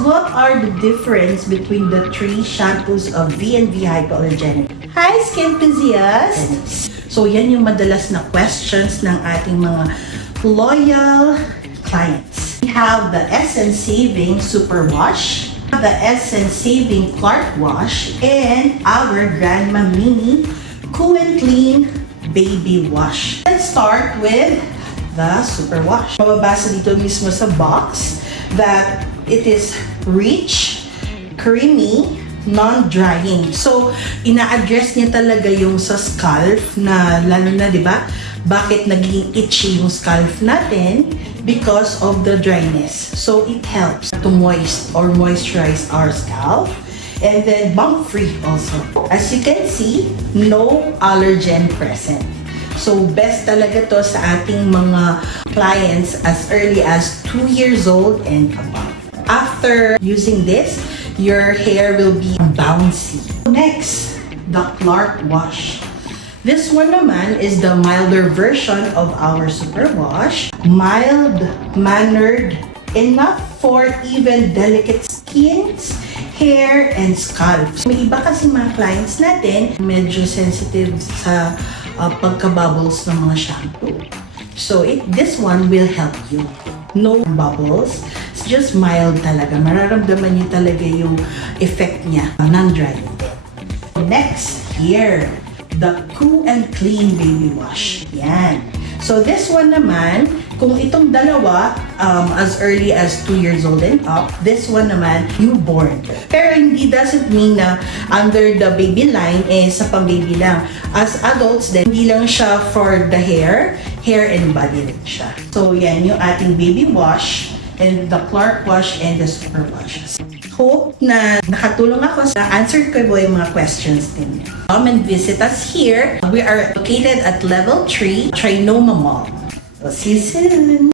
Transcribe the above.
what are the difference between the three shampoos of V&V Hypoallergenic? Hi, skin enthusiasts! So, yan yung madalas na questions ng ating mga loyal clients. We have the Essence Saving Super Wash, the Essence Saving Clark Wash, and our Grandma Mini Cool and Clean Baby Wash. Let's start with the Super Wash. Mababasa dito mismo sa box that it is rich, creamy, non-drying. So, ina-address niya talaga yung sa scalp na lalo na, di ba? Bakit naging itchy yung scalp natin? Because of the dryness. So, it helps to moisturize our scalp. And then, bump-free also. As you can see, no allergen present. So, best talaga to sa ating mga clients as early as 2 years old and above. After using this, your hair will be bouncy. Next, the Clark Wash. This one naman is the milder version of our Super Wash. Mild-mannered, enough for even delicate skins, hair, and scalp. May iba kasi mga clients natin medyo sensitive sa pagka-bubbles ng mga shampoo. So, this one will help you. No bubbles. It's just mild talaga. Mararamdaman niyo talaga yung effect niya. Non-drying. Next, here. The Cool and Clean Baby Wash. Yan. So, this one naman, kung itong dalawa, as early as 2 years old and up, this one naman, newborn. Pero hindi doesn't mean na under the baby line, sa pang-baby lang. As adults, then, hindi lang siya for the hair and body rin siya. So, yan yung ating baby wash, and the Clark Wash, and the Super Wash. Hope na nakatulong ako sa answer ko yung mga questions din. Come and visit us here. We are located at Level 3, Trinoma Mall. We'll see you soon!